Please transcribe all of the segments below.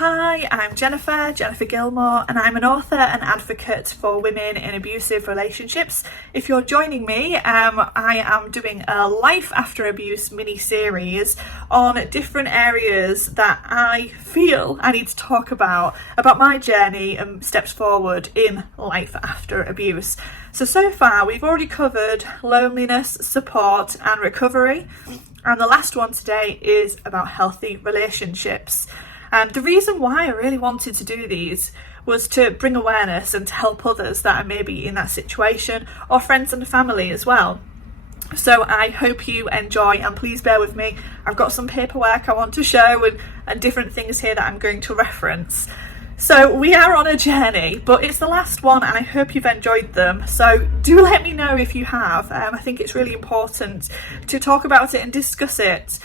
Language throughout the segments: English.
Hi, I'm Jennifer Gilmour, and I'm an author and advocate for women in abusive relationships. If you're joining me, I am doing a Life After Abuse mini-series on different areas that I feel I need to talk about my journey and steps forward in life after abuse. So far we've already covered loneliness, support and recovery, and the last one today is about healthy relationships. The reason why I really wanted to do these was to bring awareness and to help others that are maybe in that situation, or friends and family as well. So I hope you enjoy, and please bear with me. I've got some paperwork I want to show and different things here that I'm going to reference. So we are on a journey, but it's the last one and I hope you've enjoyed them. So do let me know if you have. I think it's really important to talk about it and discuss it.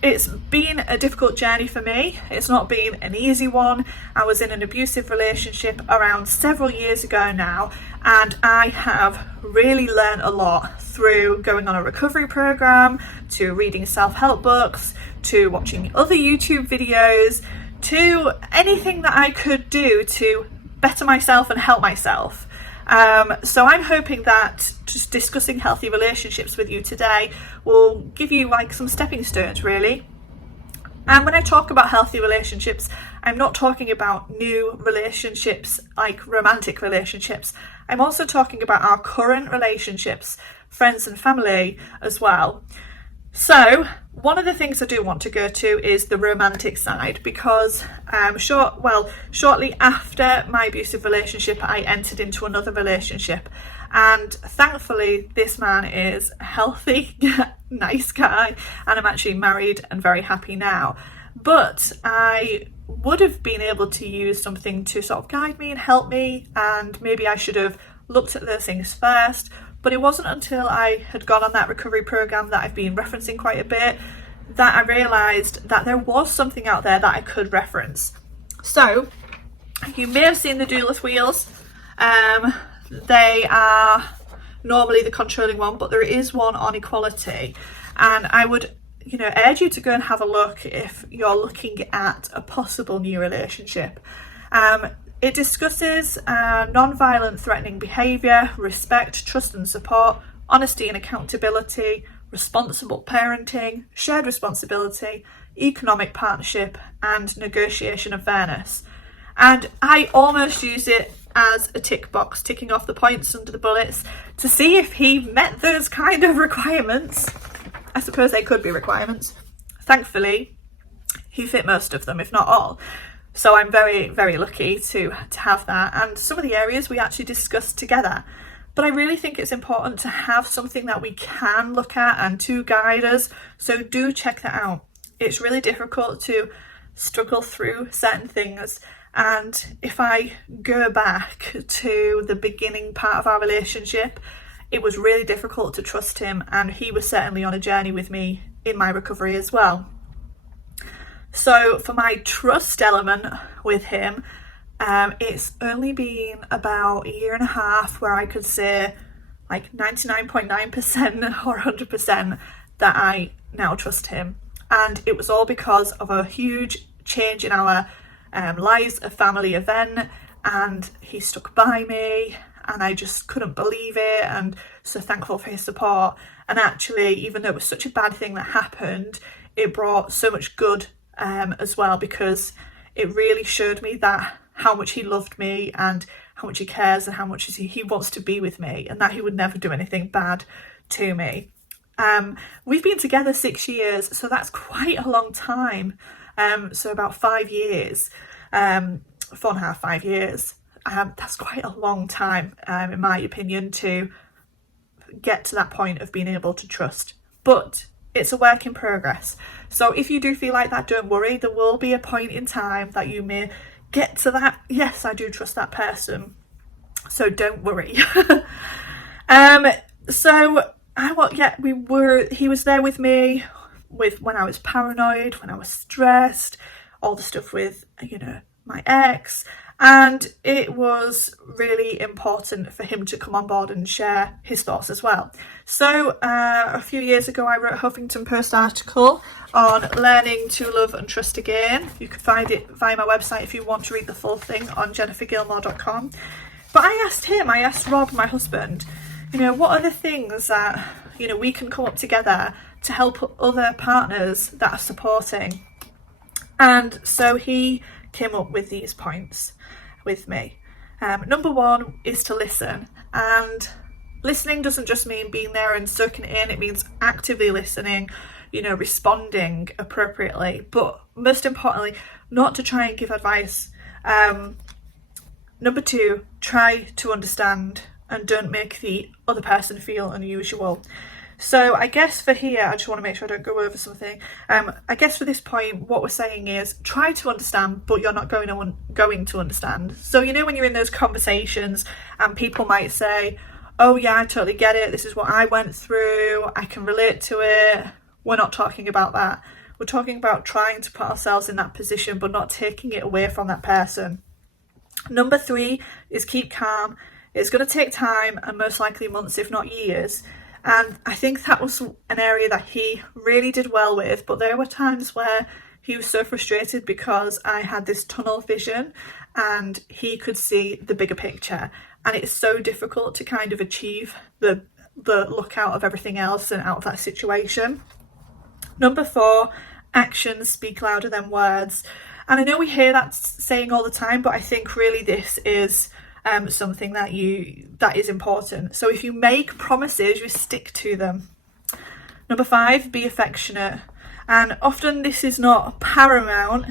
It's been a difficult journey for me. It's not been an easy one. I was in an abusive relationship around several years ago now, and I have really learned a lot through going on a recovery program, to reading self-help books, to watching other YouTube videos, to anything that I could do to better myself and help myself. So I'm hoping that just discussing healthy relationships with you today will give you like some stepping stones, really. And when I talk about healthy relationships, I'm not talking about new relationships like romantic relationships. I'm also talking about our current relationships, friends and family as well. So one of the things I do want to go to is the romantic side, because shortly after my abusive relationship, I entered into another relationship, and thankfully this man is a healthy, nice guy, and I'm actually married and very happy now. But I would have been able to use something to sort of guide me and help me, and maybe I should have looked at those things first. But it wasn't until I had gone on that recovery program that I've been referencing quite a bit that I realised that there was something out there that I could reference. So you may have seen the douless wheels. They are normally the controlling one, but there is one on equality, and I would urge you to go and have a look if you're looking at a possible new relationship. It discusses non-violent threatening behaviour, respect, trust and support, honesty and accountability, responsible parenting, shared responsibility, economic partnership and negotiation of fairness. And I almost use it as a tick box, ticking off the points under the bullets to see if he met those kind of requirements. I suppose they could be requirements. Thankfully, he fit most of them, if not all. So I'm very, very lucky to have that, and some of the areas we actually discussed together. But I really think it's important to have something that we can look at and to guide us, so do check that out. It's really difficult to struggle through certain things, and if I go back to the beginning part of our relationship, it was really difficult to trust him, and he was certainly on a journey with me in my recovery as well. So for my trust element with him, it's only been about a year and a half where I could say like 99.9% or 100% that I now trust him. And it was all because of a huge change in our lives, a family event, and he stuck by me and I just couldn't believe it, and so thankful for his support. And actually, even though it was such a bad thing that happened, it brought so much good as well, because it really showed me that how much he loved me and how much he cares and how much he wants to be with me, and that he would never do anything bad to me. We've been together 6 years, so that's quite a long time. So about 5 years, 4.5, 5 years. That's quite a long time, in my opinion, to get to that point of being able to trust. But it's a work in progress. So if you do feel like that, don't worry. There will be a point in time that you may get to that, yes, I do trust that person. So don't worry. He was there with me when I was paranoid, when I was stressed, all the stuff with, my ex, and it was really important for him to come on board and share his thoughts as well. So a few years ago I wrote a Huffington Post article on learning to love and trust again. You can find it via my website if you want to read the full thing on jennifergilmour.com. But I asked Rob, my husband, what are the things that we can come up together to help other partners that are supporting. And so he came up with these points with me. Number one is to listen. And listening doesn't just mean being there and soaking it in. It means actively listening, responding appropriately. But most importantly, not to try and give advice. Number two, try to understand and don't make the other person feel unusual. So I guess for here, I just want to make sure I don't go over something. I guess for this point, what we're saying is try to understand, but you're not going to understand. So when you're in those conversations and people might say, oh yeah, I totally get it. This is what I went through. I can relate to it. We're not talking about that. We're talking about trying to put ourselves in that position, but not taking it away from that person. Number three is keep calm. It's going to take time and most likely months, if not years. And I think that was an area that he really did well with. But there were times where he was so frustrated because I had this tunnel vision and he could see the bigger picture. And it's so difficult to kind of achieve the look out of everything else and out of that situation. Number four, actions speak louder than words. And I know we hear that saying all the time, but I think really this is something that is important. So if you make promises, you stick to them. Number five, be affectionate. And often this is not paramount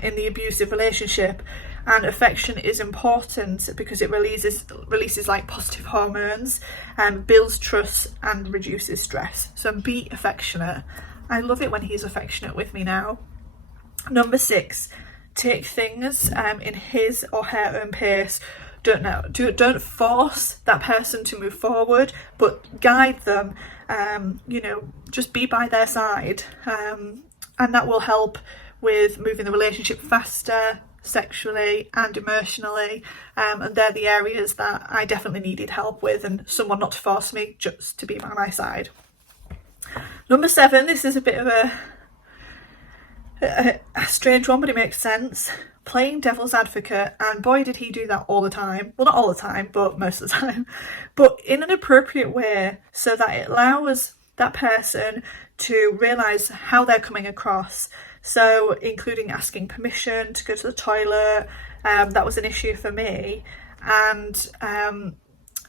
in the abusive relationship, and affection is important because it releases like positive hormones and builds trust and reduces stress. So be affectionate. I love it when he's affectionate with me now. Number six, take things in his or her own pace. Don't force that person to move forward, but guide them. Just be by their side, and that will help with moving the relationship faster, sexually and emotionally. And they're the areas that I definitely needed help with, and someone not to force me, just to be by my side. Number seven, this is a bit of a strange one, but it makes sense. Playing devil's advocate, and boy did he do that all the time. Well, not all the time, but most of the time. But in an appropriate way, so that it allows that person to realise how they're coming across. So including asking permission to go to the toilet. That was an issue for me. And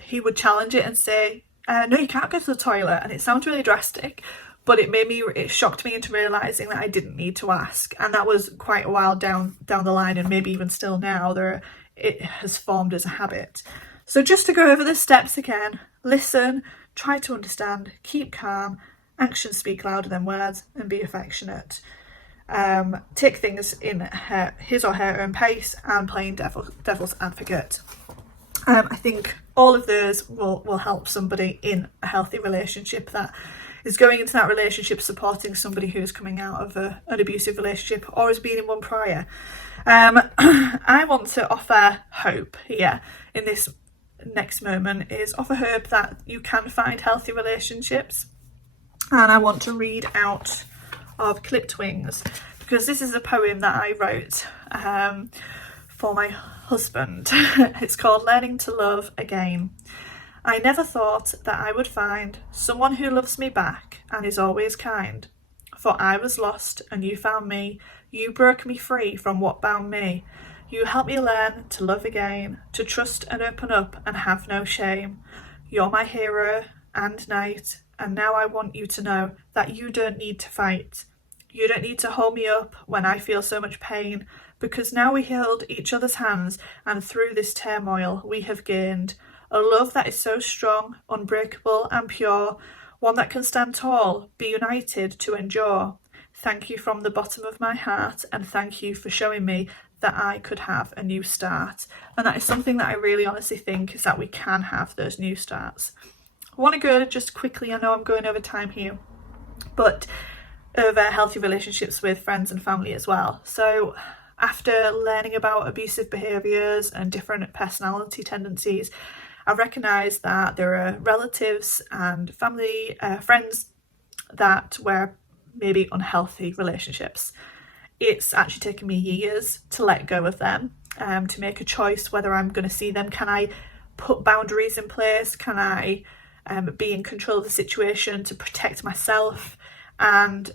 he would challenge it and say, no, you can't go to the toilet. And it sounds really drastic, but it shocked me into realising that I didn't need to ask. And that was quite a while down the line, and maybe even still now, it has formed as a habit. So just to go over the steps again: listen, try to understand, keep calm, actions speak louder than words, and be affectionate. Take things in his or her own pace, and playing devil's advocate. I think all of those will help somebody in a healthy relationship that is going into that relationship supporting somebody who's coming out of an abusive relationship or has been in one prior. I want to offer hope here in this next moment, is offer hope that you can find healthy relationships. And I want to read out of Clipped Wings, because this is a poem that I wrote for my husband. It's called Learning to Love Again. I never thought that I would find someone who loves me back and is always kind. For I was lost and you found me. You broke me free from what bound me. You helped me learn to love again, to trust and open up and have no shame. You're my hero and knight, and now I want you to know that you don't need to fight. You don't need to hold me up when I feel so much pain, because now we hold each other's hands, and through this turmoil we have gained a love that is so strong, unbreakable and pure, one that can stand tall, be united to endure. Thank you from the bottom of my heart, and thank you for showing me that I could have a new start. And that is something that I really honestly think is that we can have those new starts. I want to go just quickly, I know I'm going over time here, but over healthy relationships with friends and family as well. So after learning about abusive behaviours and different personality tendencies, I recognised that there are relatives and family, friends that were maybe unhealthy relationships. It's actually taken me years to let go of them, to make a choice whether I'm going to see them. Can I put boundaries in place? Can I be in control of the situation to protect myself? And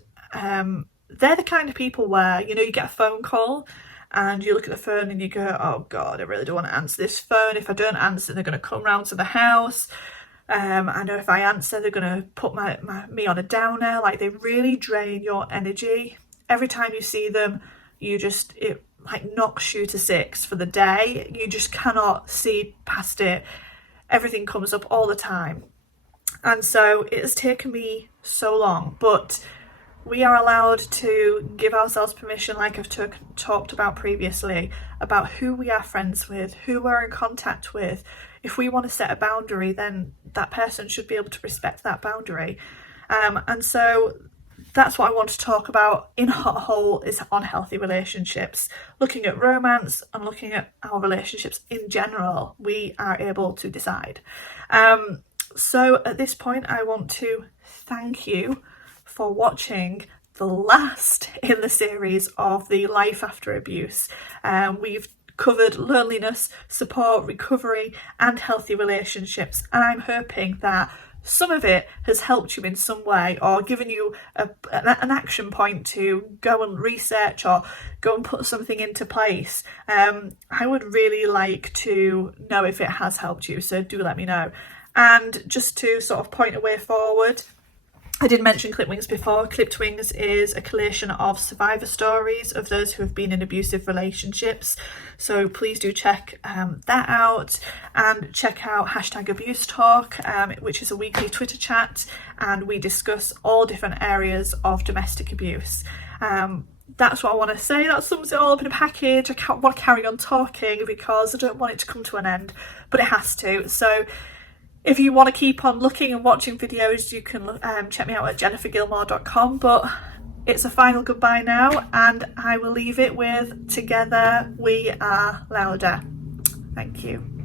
they're the kind of people where, you know, you get a phone call and you look at the phone and you go, oh God, I really don't want to answer this phone. If I don't answer, they're going to come round to the house. I know if I answer, they're going to put me on a downer. Like, they really drain your energy. Every time you see them, it like knocks you to six for the day. You just cannot see past it. Everything comes up all the time. And so it has taken me so long, but we are allowed to give ourselves permission, like I've talked about previously, about who we are friends with, who we're in contact with. If we want to set a boundary, then that person should be able to respect that boundary. And so that's what I want to talk about in Hot Hole, is unhealthy relationships. Looking at romance and looking at our relationships in general, we are able to decide. So at this point, I want to thank you for watching the last in the series of the Life After Abuse. We've covered loneliness, support, recovery, and healthy relationships, and I'm hoping that some of it has helped you in some way, or given you an action point to go and research or go and put something into place. I would really like to know if it has helped you, so do let me know. And just to sort of point a way forward, I did mention Clipped Wings before. Clipped Wings is a collation of survivor stories of those who have been in abusive relationships. So please do check that out, and check out #AbuseTalk, which is a weekly Twitter chat, and we discuss all different areas of domestic abuse. That's what I want to say. That sums it all up in a package. I want to carry on talking because I don't want it to come to an end, but it has to. So if you want to keep on looking and watching videos, you can check me out at jennifergilmour.com. But it's a final goodbye now, and I will leave it with Together We Are Louder. Thank you.